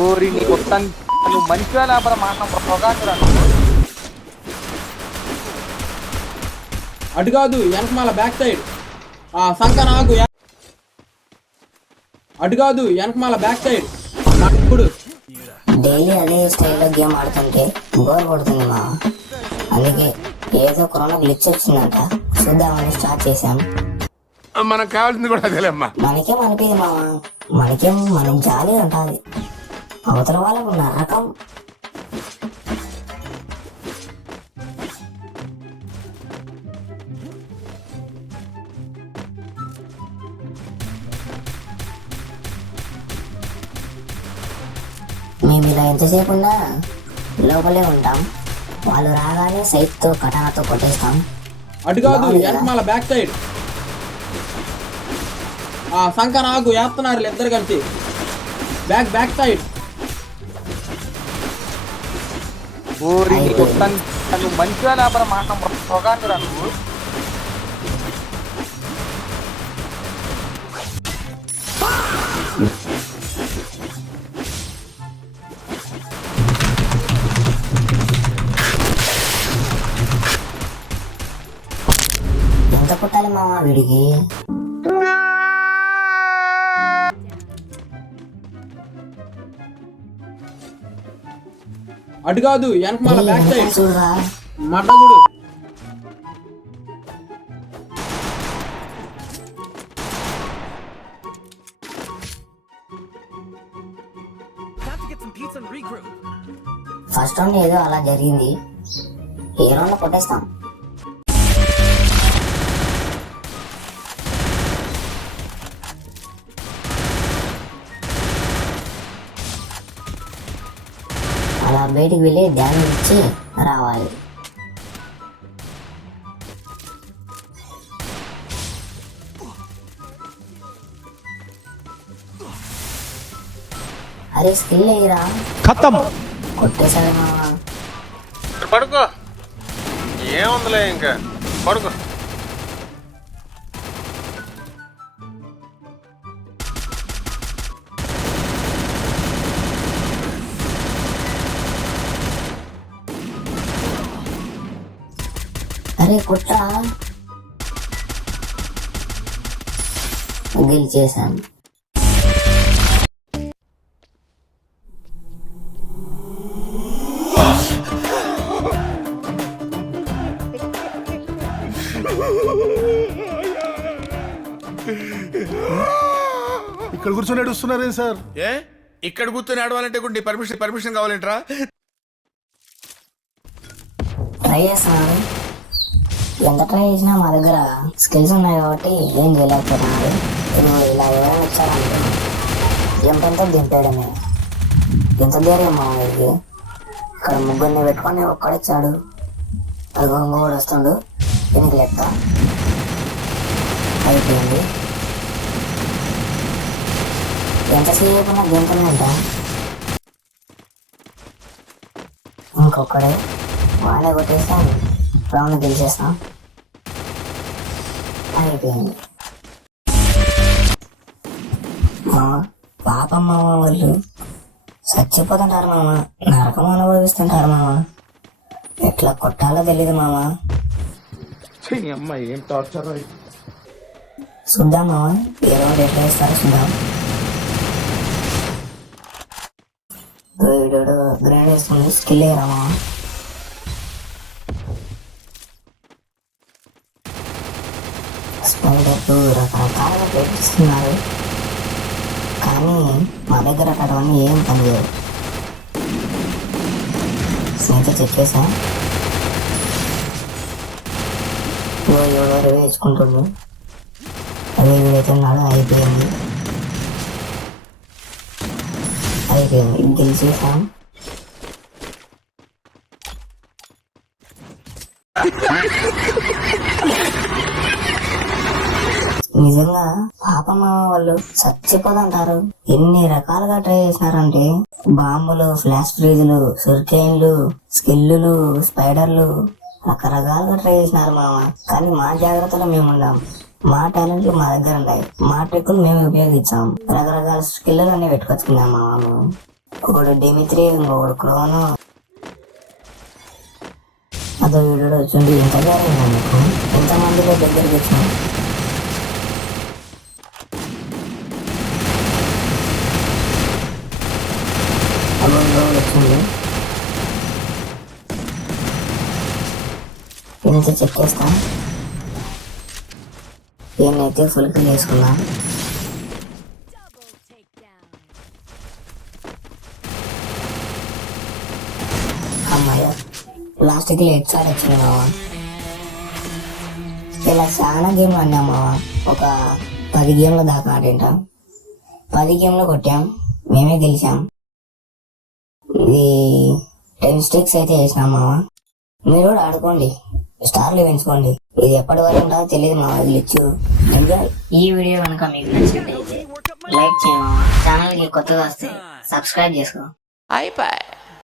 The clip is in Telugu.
ఊరి నీ మొత్తం నువ్వు మంచిగా లేకపోతే మాట పొగాకురా. అటు కాదు వెనకమాల బ్యాక్ సైడ్ సంక నాకు అటు కాదు వెనకమాల బ్యాక్ సైడ్ ఇప్పుడు డైలీ అదే స్టైల్లో గేమ్ ఆడుతుంటే బోర్ కొడుతుంది మా. అందుకే ఏదో కరోనా గ్లిచ్ వచ్చిందంట చూద్దామని స్టార్ట్ చేశాం. మనకు కావాల్సింది కూడా అదేలేమ్మా. మనకేం అనిపింది మామ, మనకి జాలీ ఉంటుంది. అవతల వాళ్ళకు నరకం. మేము ఇలా ఎంతసేపు ఉన్నా లోపలే ఉంటాం. వాళ్ళు రాగానే సైట్తో కటానాతో కొట్టేస్తాం. అటు కాదు వెనకమాల బ్యాక్ సైడ్ సంక నాకు వేస్తున్నారు ఇద్దరు కలిసి. బ్యాక్ సైడ్ ఊరి నీ మొత్తం నువ్వు మంచిగా లేకపోతే మాట పొగాకురా నువ్వు. ఎంత కొట్టాలి మామ వీడికి? అటు కాదు వెనకమాల బ్యాక్ సైడ్ చూడరా మటగుడు. ఫస్ట్ రౌండ్ ఏదో అలా జరిగింది, ఏ రౌండ్ కొట్టేస్తాం. అలా బయటికి వెళ్ళి ధ్యానం ఇచ్చి రావాలి. అరే స్కిల్ అయ్యిరా కొట్టేశాడు మామ. పడుకో, ఏముందిలే ఇంకా పడుకో. అరే కుట్రా, గెలిచేశాను. ఇక్కడ కూర్చొని ఏడుస్తున్నారే సార్? ఏ ఇక్కడ కూర్చొని ఆడవాలంటే కూడా పర్మిషన్ కావాలంటరా? ట్రై చేస్తున్నాను. ఎంత ట్రై చేసినా మా దగ్గర స్కిల్స్ ఉన్నాయి కాబట్టి ఏం చేయలేకపోతున్నారు. ఇప్పుడు ఇలా ఎవరైనా వచ్చారంటే జంపంతో దింపేయడమే. ఎంత ధైర్యం మా వాడికి. ఇక్కడ ముగ్గురిని పెట్టుకొని ఒక్కడొచ్చాడు, అది ఇంకోడు వస్తుండు. దీనికి లెక్క అయిపోయింది. ఎంతసేపు నా దింపనే ఉంటా. ఇంకొకడే వాడే కొట్టేస్తాం, రౌండ్ గెలిచేస్తాం. అయిపోయింది. పాపం మామ వాళ్ళు చచ్చిపోతుంటారు మామ, నరకం అనుభవిస్తుంటారు మామ. ఎట్లా కొట్టాలో తెలీదు మామ. అమ్మాయి ఏం టార్చర్. చూద్దాం మామ, ఏ రౌండ్ ఎట్లా ఇస్తారో చూద్దాం. వీడు గ్రేడ్ వేస్తుంది, స్కిల్ అయ్యారా మామ. స్పైడర్లు రకరకాలుగా ప్రయత్నిస్తున్నారు, కానీ మా దగ్గర అటువంటి ఏం పనిచేయవు. స్నేహితులు చెప్పేసా ఎవరు వేసుకుంటుండ్రు. అదే వీడైతున్నాడు. అయిపోయింది గెలిచేసాం. నిజంగా పాపమ్మ వాళ్ళు చచ్చిపోదంటారు. ఎన్ని రకాలుగా ట్రై చేసినారంటే బాంబులు, ఫ్లాష్ ఫ్రీజులు, సుర్కెయిన్లు, స్కిల్లులు, స్పైడర్లు రకరకాలుగా ట్రై చేసినారు మామ. కానీ మా జాగ్రత్తలో మేము ఉన్నాం. మా టాలెంట్లు మా దగ్గర ఉన్నాయి, మా ట్రిక్కులు మేము ఉపయోగించాం. రకరకాల స్కిల్లు అన్ని పెట్టుకొచ్చుకున్నాం మామ. ఒకడు డిమిత్రి ఇంకొకడు క్రోను. అదో వీడు వచ్చింది. ఎంత జరిగిందా మీకు? ఎంతమందిలో దగ్గరికి వచ్చినాం? అదో వచ్చింది. ఇంత చెక్కేస్తా. ఏమైతే ఫుల్ కిల్ వేసుకుందాం. అమ్మాయి లాస్ట్కి హెడ్షాట్ వచ్చింది మావా. ఇలా చాలా గేమ్లు ఆడినాం మావా. ఒక 10 గేమ్ల దాకా ఆడింటాం. 10 గేమ్లు కొట్టాం, మేమే గెలిచాం. ఇది 10 స్టిక్స్ అయితే వేసినాం మావా. మీరు కూడా ఆడుకోండి, స్టార్లు పెంచుకోండి. ఇది ఎప్పటి వరకు ఉంటుందో తెలియదు మా వదిలిచ్చు. ఎంజాయ్. ఈ వీడియో కనుక మీకు నచ్చినట్లయితే లైక్ చేయమా. ఛానల్కి కొత్తగా వస్తే సబ్స్క్రైబ్ చేసుకో. అయిపోయి